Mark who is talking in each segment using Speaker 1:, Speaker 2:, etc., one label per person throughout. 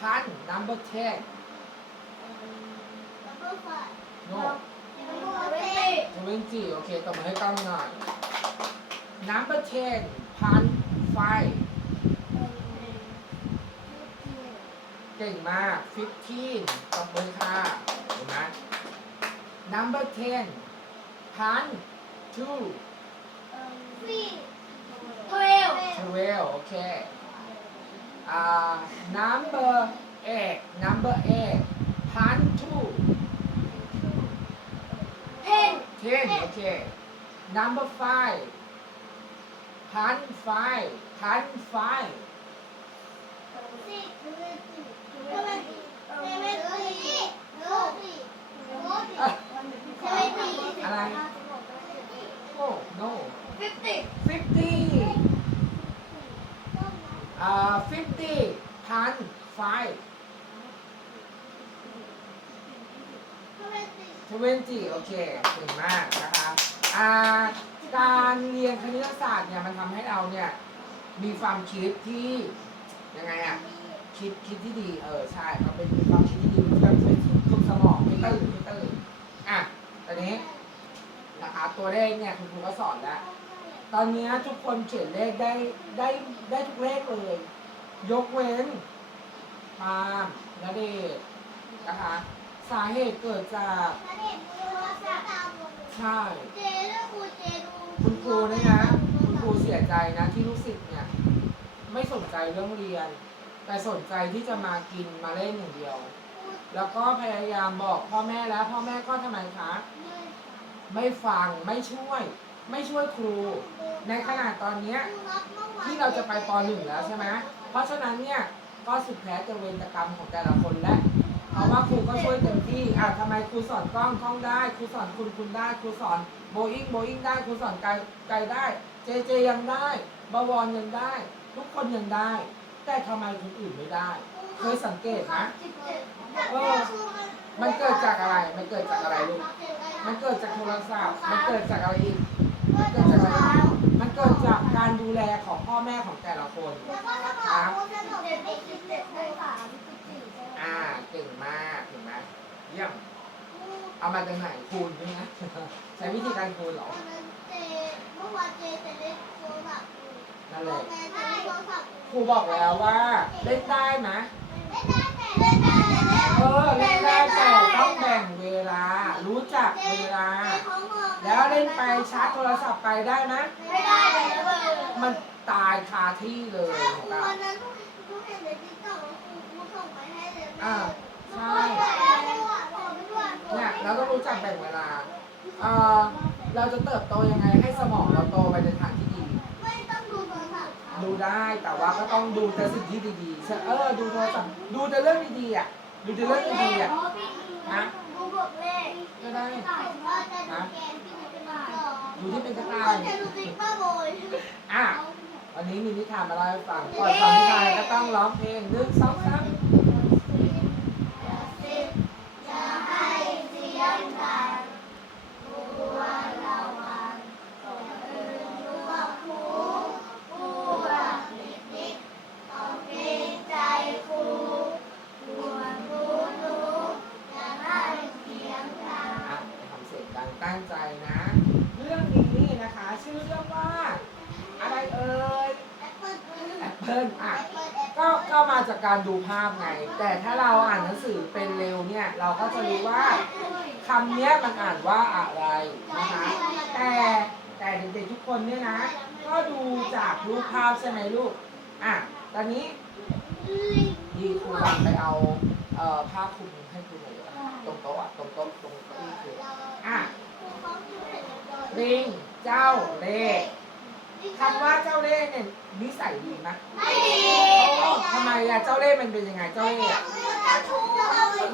Speaker 1: พัน number ten Number
Speaker 2: five
Speaker 1: no
Speaker 2: Number three
Speaker 1: 20โอเคตบมือให้กล้องหน่อย number ten พัน five เก่งมาก 15 ตบมือค่ะเห็นไหม number ten พัน two
Speaker 2: Three Twelve
Speaker 1: 12โอเคอ่า number eight number eight พัน two
Speaker 2: Ten
Speaker 1: 10โอเค number five พัน five พัน five
Speaker 2: Six Seventy Seventy Seventy
Speaker 1: อะ
Speaker 2: Seventy
Speaker 1: อะไร โอ้ no
Speaker 2: Fifty
Speaker 1: 50 อ่า50พัน five 20 โอเคเก่งมากนะคะอ่าการเรียนคณิตศาสตร์เนี่ยมันทำให้เราเนี่ยมีความคิดที่ยังไงอะคิดคิดที่ดีเออใช่มันเป็นมีความคิดที่ดีมันเป็นทุกสมองไม่ตื่นไม่ตื่นอะตอนนี้นะคะตัวเลขเนี่ยคุณครูก็สอนแล้ว ตอนนี้ทุกคนเขียนเลขได้ได้ได้ทุกเลขเลย ยกเว้นปาล์มนเดชน์นะคะ สาเหตุเกิดจากใช่คุณครูเนี่ยนะ คุณครูเสียใจนะที่ลูกศิษย์เนี่ย ไม่สนใจเรื่องเรียน แต่สนใจที่จะมากินมาเล่นอย่างเดียว แล้วก็พยายามบอกพ่อแม่แล้ว พ่อแม่ก็ทำไมคะ ไม่ฟังไม่ช่วย ไม่ช่วยครู ในขณะตอนเนี้ยที่เราจะไปปหนึ่งแล้วใช่ไหมเพราะฉะนั้นเนี่ยก็สุดแท้จะเวรกรรมของแต่ละคนแล้วเพราะว่าครูก็ช่วยเต็มที่อะทำไมครูสอนกล้องกล้องได้ ครูสอนคุณคุณได้ ครูสอนโบอิงโบอิงได้ ครูสอนไกไกได้ เจเจยังได้บวรยังได้ ทุกคนยังได้ แต่ทำไมคนอื่นไม่ได้ เคยสังเกตนะเออมันเกิดจากอะไร มันเกิดจากอะไรลูก มันเกิดจากโทรศัพท์ มันเกิดจากอะไรอีกมัน เกิดจากอะไรมันเกิดจากการดูแลของพ่อแม่ของแต่ละคนอ่าเก่งมากเห็นไหมเยี่ยม เอามาจากไหนคูณใช่ไหมใช้วิธีการคูณเหรอนั่นแหละครูบอกแล้วว่าเล่นได้ไหมเออ เล่นได้แต่ต้องแบ่งเวลา รู้ จักเวลา แล้วเล่นไปชาร์จโทรศัพท์ไปได้ไหม
Speaker 2: ไม่ได้เลย
Speaker 1: มันตายคาที่เลยเห็นปะ
Speaker 2: วันนั้นลูกเห็นในติ๊กต็อกครูครูส่งไปให้เลย
Speaker 1: อ่าใช่เนี่ยเราต้องรู้จักแบ่งเวลาเออเราจะเติบโตยังไงให้สมองเราโตไปในทางที่ดี
Speaker 2: ไม่ต้องดูโทรศัพท์
Speaker 1: ดูได้แต่ว่าก็ต้องดูแต่สิ่งที่ดีๆใช่เออดูโทรศัพท์ดูแต่เรื่องดีๆอะดูแต่เรื่องดีๆอะฮะ
Speaker 2: ดูบทเลข
Speaker 1: ก็ได้
Speaker 2: ว่าจะดูเกมที่มันเป็นหน้าจอ
Speaker 1: ดูที่เป็นกระต่าย
Speaker 2: จะดูติ๊กป้าโบย
Speaker 1: อะวันนี้มีนิทานมาเล่าให้ฟังก่อนฟังนิทานก็ต้องร้องเพลงหนึ่งสองสาม
Speaker 2: จะให้เสียงดังผู้ว่าเราวังคนอื่นรู้ว่าครูผู้ว่านิดนิดต้องเกรงใจครูควรรู้รู้จะให้เสียงดัง
Speaker 1: อะทำเสียงดังตั้งใจนะ เรื่องนี้นะคะ ชื่อเรื่องว่า อะไรเอ่ย
Speaker 2: แอปเปิ้ล
Speaker 1: แอปเปิลอะ
Speaker 2: แอปเปิ้ล
Speaker 1: ก็ก็มาจา การดูภาพไง แต่ถ้าเราอ่านหนังสือเป็นเร็วเนี่ย เราก็จะรู้ว่าคำเนี้ยมันอ่านว่าอะไรนะคะแต่แต่เด็กๆทุกคนเนี่ยนะ ก็ดูจากรูปภาพใช่ไหมลูกอะตอนนี้ดีครูวางไปเอาเอ่อผ้าคลุมให้ครูหน่อยตรงโต๊ะอะตรงโต๊ะตรงเก้าอี้ครูอะลิงเจ้าเล่ คำว่าเจ้าเล่ห์เนี่ยนิสัยดีไหม
Speaker 2: ไม่ดี
Speaker 1: โอ้ทำไมอะเจ้าเล่ห์มันเป็นยังไงเจ้าเล่ห์อะ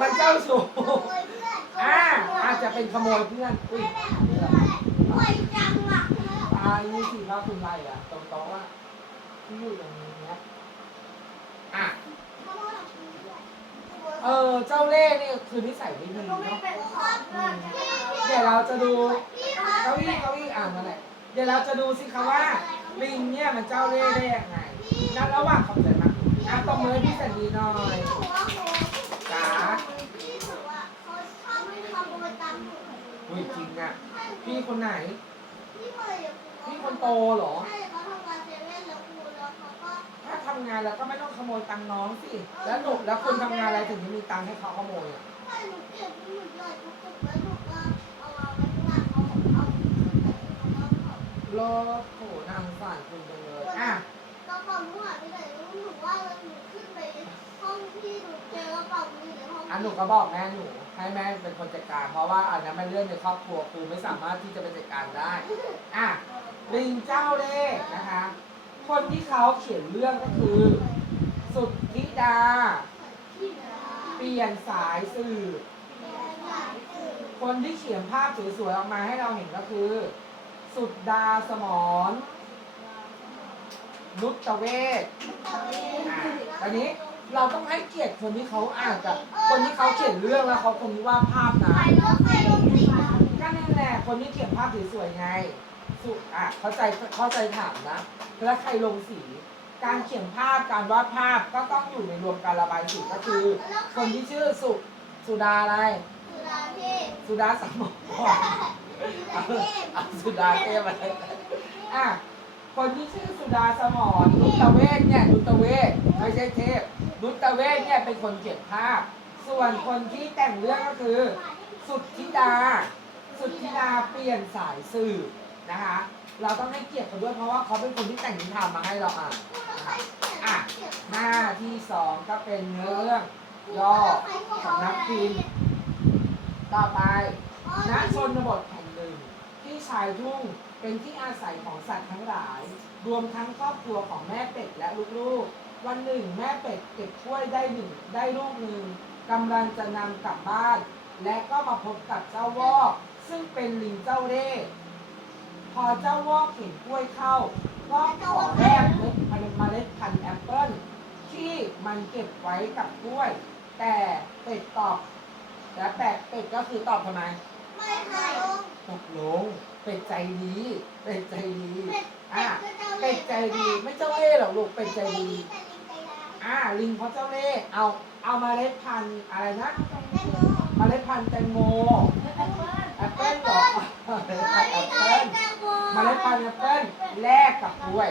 Speaker 1: มันเจ้าชู้อ่าอาจจะเป็นขโมยเพื่อนอุ้ย
Speaker 2: ห่วยจังอะ
Speaker 1: ตายนี่สิพระคุณไรอะตรงโต๊ะอะที่อยู่ตรงนี้เนี่ยอะเออเจ้าเล่ห์นี่คือนิสัยไม่ดีเนาะเดี๋ยวเราจะดูเก้าอี้เก้าอี้อ่านมาแหละเดี๋ยวเราจะดูสิคะว่าลิงเนี่ยมันเจ้าเล่ห์ได้ยังไงนับระหว่างคำเสร็จมาอะตบมือพี่แสนดีหน่อยจ๋าอุ้ยจริงอะ พี่คนไหน พี่คนโตเหรอ
Speaker 2: ใช่เขาทำงานเซเว่นแล้วกูแล้วเขาก็
Speaker 1: ถ้าทำงานแล้วก็ไม่ต้องขโมยตังค์น้องสิ แล้วหนูแล้วคุณทำงานอะไรถึงจะมีตังค์ให้เขาขโมยอะ รอโถนางสารคุณจังเลยอะ
Speaker 2: กระเป๋าหนูหายไปไหนไม่รู้หนูว่าหนูขึ้นไปห้องที่หนูเจอกระเป๋าหนูอยู่ในห้อง
Speaker 1: อันหนูก็บอกแม่หนู ให้แม่เป็นคนจัดการ เพราะว่าอันนั้นเป็นเรื่องในครอบครัวครูไม่สามารถที่จะไปจัดการได้ อะลิงเจ้าเล่ห์นะคะ คนที่เขาเขียนเรื่องก็คือ สุทธิดาเปลี่ยนสายสื่อ คนที่เขียนภาพสวยๆออกมาให้เราเห็นก็คือ สุดดาสมรนุตเวศอะตอนนี้เราต้องให้เกียรติคนที่เขาอ่านกับคนที่เขาเขียนเรื่องแล้วเขาคนที่วาดภาพนะ
Speaker 2: ใครก็ใครลงสีอะ
Speaker 1: ก็นั่นแหละคนที่เขียนภาพสวยๆไงสุอะเข้าใจเข้าใจถามนะแล้วใครลงสี การเขียนภาพการวาดภาพก็ต้องอยู่ในรวมการระบายสีก็คือ คนที่ชื่อสุสุดาอะไร
Speaker 2: สุดาเทพ
Speaker 1: สุดาสมร เอาเอาสุดาเทพอะไรอะคนที่ชื่อสุดาสมรนุตเวศเนี่ยนุตเวศไม่ใช่เทพนุตเวศเนี่ยเป็นคนเขียนภาพ ส่วนคนที่แต่งเรื่องก็คือ สุทธิดา สุทธิดาเปลี่ยนสายสื่อนะคะเราต้องให้เกียรติเขาด้วยเพราะว่าเขาเป็นคนที่แต่งนิทานมาให้เราอ่านนะคะอะหน้าที่สองก็เป็นเนื้อเรื่องย่อของนักพิมพ์ต่อไปณชนบทแห่งหนึ่งที่ ชายทุ่งเป็นที่อาศัยของสัตว์ทั้งหลาย รวมทั้งครอบครัวของแม่เป็ดและลูกๆ วันหนึ่งแม่เป็ดเก็บกล้วยได้หนึ่งได้ลูกหนึ่งกำลังจะนำกลับบ้าน และก็มาพบกับเจ้าวอกซึ่งเป็นลิงเจ้าเล่ห์พอเจ้าวอกเห็นกล้วยเข้าก็ขอแลกเม็ดเมล็ดพันธุ์แอปเปิ้ลที่มันเก็บไว้กับกล้วย แต่เป็ดตอบ และแปดเป็ดก็คือตอบทำไม
Speaker 2: ไม่ค่ะลง
Speaker 1: ตกลง เป็ดใจดีเป็ดใจดี
Speaker 2: เป็ด
Speaker 1: อะ
Speaker 2: เป็ดก็
Speaker 1: เป็ดใจดีไม่เจ้าเล่ห์หรอกลูกเป็ดใจดี
Speaker 2: แต่ลิงใจร้าย
Speaker 1: อ่าลิงเพราะเจ้าเล่ห์เอาเอามาเล็ดพันธุ์อะไรนะ
Speaker 2: แตงโม
Speaker 1: เมาเล็ดพันธุ์แตงโมแอปเปิ้ลเหรอเมล็ดพันธุ์แอปเปิ้ล
Speaker 2: แตงโม
Speaker 1: เมาเล็ดพันธุ์แอปเปิ้ลแลกกับกล้วย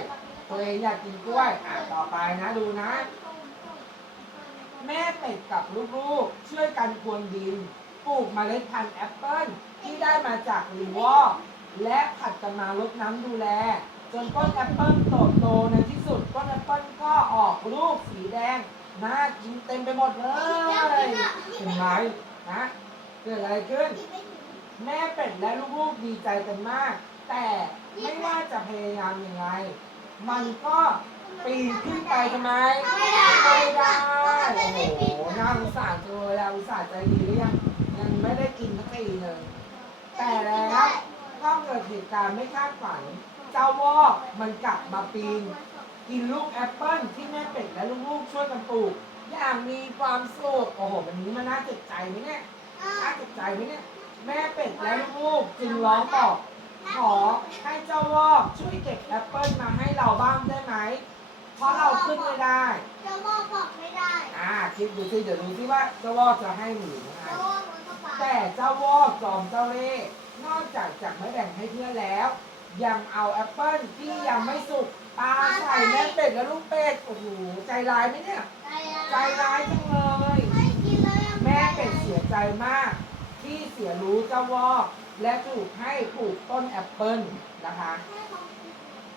Speaker 1: ตัวเองอยากกินกล้วยอะต่อไปนะดูนะ แม่เป็ดกับลูกๆช่วยกันพรวนดินปลูกเมล็ดพันธุ์แอปเปิ้ลที่ได้มาจากลิงวอก และผัดกันมารดน้ำดูแล จนต้นแอปเปิ้ลโตโตในที่สุดต้นแอปเปิ้ลก็ออกลูกสีแดงน่ากินเต็มไปหมดเลยเห็นไหมนะเกิดอะไรขึ้น แม่เป็ดและลูกๆดีใจกันมาก แต่ไม่ว่าจะพยายามยังไงมันก็ปีนขึ้นไปทำไม
Speaker 2: ไม่ได้
Speaker 1: โอ้โหน่าสงสารจังเลยอุตส่าห์ใจดีหรือยังยังไม่ได้กินสักทีเลย แต่แล้ว ก็เกิดเหตุการณ์ไม่คาดฝัน เจ้าวอกมันกลับมาปีน กินลูกแอปเปิ้ลที่แม่เป็ดและลูกๆช่วยกันปลูก อย่างมีความสุขโอ้โหมันนี้มันน่าเจ็บใจไหมเนี่ยน่าเจ็บใจไหมเนี่ยแม่เป็ดและลูกๆจึงร้องบอก ขอให้เจ้าวอกช่วยเก็บแอปเปิ้ลมาให้เราบ้างได้ไหมเพราะเราขึ้นไม่ได้
Speaker 2: จะบอกบอกไม่ได้
Speaker 1: อ่าคิดดูสิเดี๋ยวดูสิว่าเจ้าวอกจะให้หรือไม่ให้
Speaker 2: จะบอกมันก็ไป
Speaker 1: แต่เจ้าวอกจอมเจ้าเล่ห์ นอกจากจะไม่แบ่งให้เพื่อนแล้ว ยังเอาแอปเปิ้ลที่ยังไม่สุกปาใส่แม่เป็ดและลูกเป็ดโอ้โหใจร้ายไหมเนี่ย ใจร้ายจังเลย
Speaker 2: แม่
Speaker 1: เป็ดเสียใจมาก ที่เสียรู้เจ้าวอกและถูกให้ปลูกต้นแอปเปิ้ลนะคะ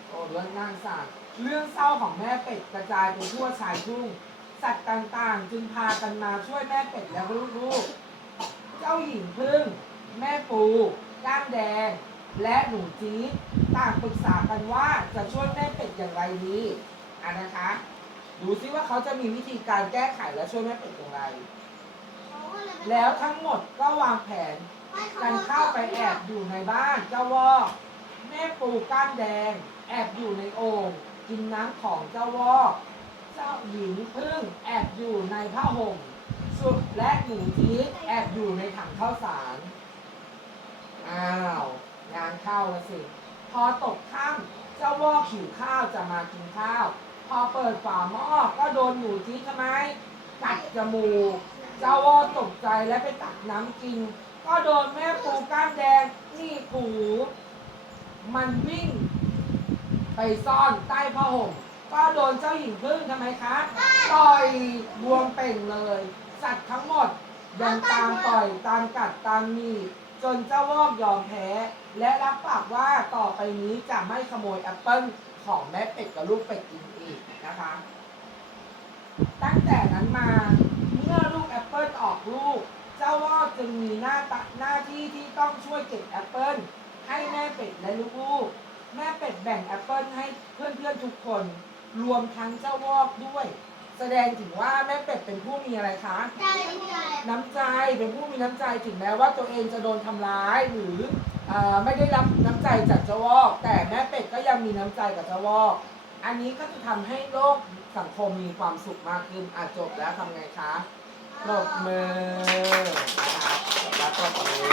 Speaker 1: โอ้เรื่องน่าสงสารเรื่องเศร้าของแม่เป็ดกระจายไปทั่วชายทุ่ง สัตว์ต่างๆ จึงพากันมาช่วยแม่เป็ดและลูกๆ เจ้าหญิงพึ่ง แม่ปู ก้างแดง และหนูจี๊ดต่างปรึกษากันว่าจะช่วยแม่เป็ดอย่างไรดีอะนะคะ ดูซิว่าเขาจะมีวิธีการแก้ไขและช่วยแม่เป็ดอย่างไร แล้วทั้งหมดก็วางแผนกันเข้าไปแอบอยู่ในบ้านเจ้าวอกแม่ปูก้านแดง แอบอยู่ในโอ่งกินน้ำของเจ้าวอกเจ้าหญิงพึ่งแอบอยู่ในผ้าห่มสุดและหนูจี๊ดแอบอยู่ในถังข้าวสาร อ้าว งานเข้าแล้วสิ พอตกค่ำเจ้าวอกหิวข้าวจะมากินข้าว พอเปิดฝาหม้อก็โดนหนูจี๊ดทำไมกัดจมูก เจ้าวอตกใจและไปตักน้ำกิน ก็โดนแม่ปูก้านแดงนี่ผูมันวิ่ง ไปซ่อนใต้ผ้าห่มก็โดนเจ้าหญิงพึ่งทำไมคะต่อยบวมเป่งเลย สัตว์ทั้งหมดยังตามต่อยตามกัดตามมี จนเจ้าวอกยอมแพ้ และรับปากว่าต่อไปนี้จะไม่ขโมยแอปเปิ้ลของแม่เป็ดกับลูกเป็ดกินอีกนะคะ ตั้งแต่นั้นมาเมื่อลูกแอปเปิลออกลูก เจ้าวอกจึงมีหน้าตหน้าที่ที่ต้องช่วยเก็บแอปเปิลให้แม่เป็ดและลูกๆแม่เป็ดแบ่งแอปเปิลให้เพื่อนๆทุกคน รวมทั้งเจ้าวอกด้วย แสดงถึงว่าแม่เป็ดเป็นผู้มีอะไรคะ
Speaker 2: ใจใจ
Speaker 1: น้ำใจเป็นผู้มีน้ำใจถึงแม้ว่าตัวเองจะโดนทำร้ายหรือเออไม่ได้รับน้ำใจจากเจ้าวอก แต่แม่เป็ดก็ยังมีน้ำใจกับเจ้าวอก อันนี้ก็จะทำให้โลกสังคมมีความสุขมากขึ้นอะจบแล้วทำไงคะปรบมือนะคะจบแล้วปรบมือ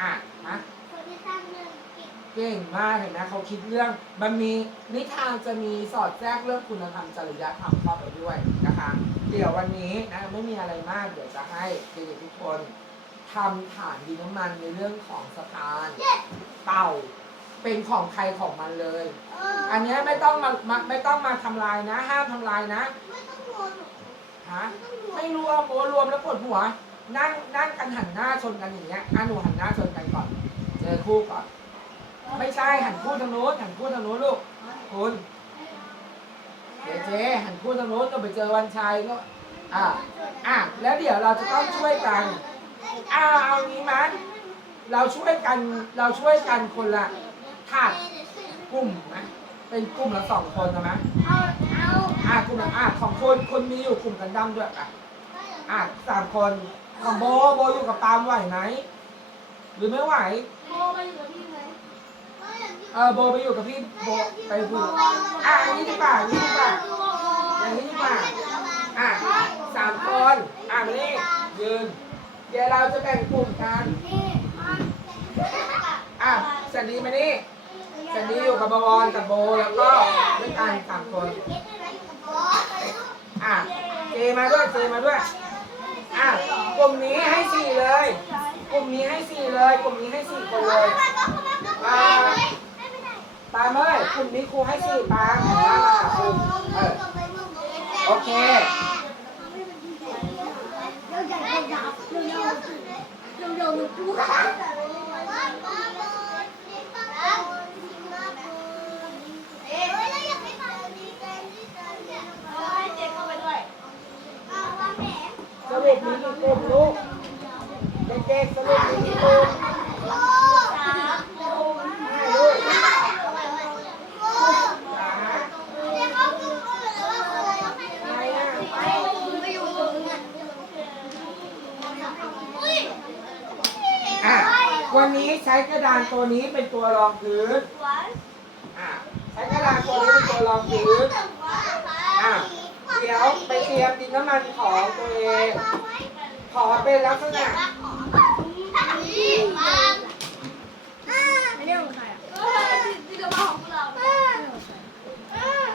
Speaker 1: อะนะ
Speaker 2: คนที่สร้างเรื่อง เก่ง
Speaker 1: เก่งมากเห็นไหมเขาคิดเรื่องมันมีนิทานจะมีสอดแทรกเรื่องคุณธรรมจริยธรรมเข้าไปด้วยนะคะ เดี๋ยววันนี้นะไม่มีอะไรมากเดี๋ยวจะให้เด็กๆทุกคนทำฐานดินน้ำมันในเรื่องของสะพานเต่าเป็นของใครของมันเลย
Speaker 2: เออ
Speaker 1: อันเนี้ยไม่ต้องมามาไม่ต้องมาทำลายนะ ห้ามทำลายนะ
Speaker 2: ไม่ต้องรวมหรอก
Speaker 1: ฮะ
Speaker 2: ไม่ต้องรวม
Speaker 1: ไม่รวมโอ้รวมแล้วปวดหัว นั่งนั่งกันหันหน้าชนกันอย่างเงี้ยอะหนูหันหน้าชนกันก่อน เจอคู่ก่อน ไม่ใช่หันคู่ทางโน้นหันคู่ทางโน้นลูกคุณเจเจหันคู่ทางโน้นก็ไปเจอวันชัยก็อะอะแล้วเดี๋ยวเราจะต้องช่วยกันอ่าเอางี้มั้ยเราช่วยกันเราช่วยกันคนละถักกลุ่มนะเป็นกลุ่มละสองคนนะมะ
Speaker 2: เอาเอา
Speaker 1: อ่ากลุ่มละอะของคนคนมีอยู่กลุ่มกันดั้มด้วยอะอะสามคนของโบโบอยู่กับปามไหวไหมหรือไม่ไหว
Speaker 2: โบมาอยู่กับพี่ไหม
Speaker 1: เออโบไปอยู่กับพี่โบไปดูอะอันนี้ดีกว่าอันนี้ดีกว่าอย่างนี้ดีกว่าอะสามคนอะมานี่ยืน เดี๋ยวเราจะแบ่งกลุ่มกันอะสันดีมานี่สันดีอยู่กับบวรกับโบแล้วก็ด้วยกันสามคนอะเจมาด้วยเจมาด้วยอะกลุ่มนี้ให้สี่เลย กลุ่มนี้ให้สี่เลย กลุ่มนี้ให้สี่คนเลย ปาเมยกลุ่มนี้ครูให้สี่ปาหันหน้ามาหาครูเออโอเค สรุปมีกี่กลุ่มลูกเด็กๆสรุปมีกี่กลุ่มห้าลูกสามอะไรอะ อะ วันนี้ใช้กระดานตัวนี้เป็นตัวรองพื้นอะใช้กระดานตัวนี้เป็นตัวรองพื้นอะเดี๋ยวไปเตรียมดินน้ำมันของตัวเอง ขอเป็นลักษณะ
Speaker 2: อันนี้ของใครอะ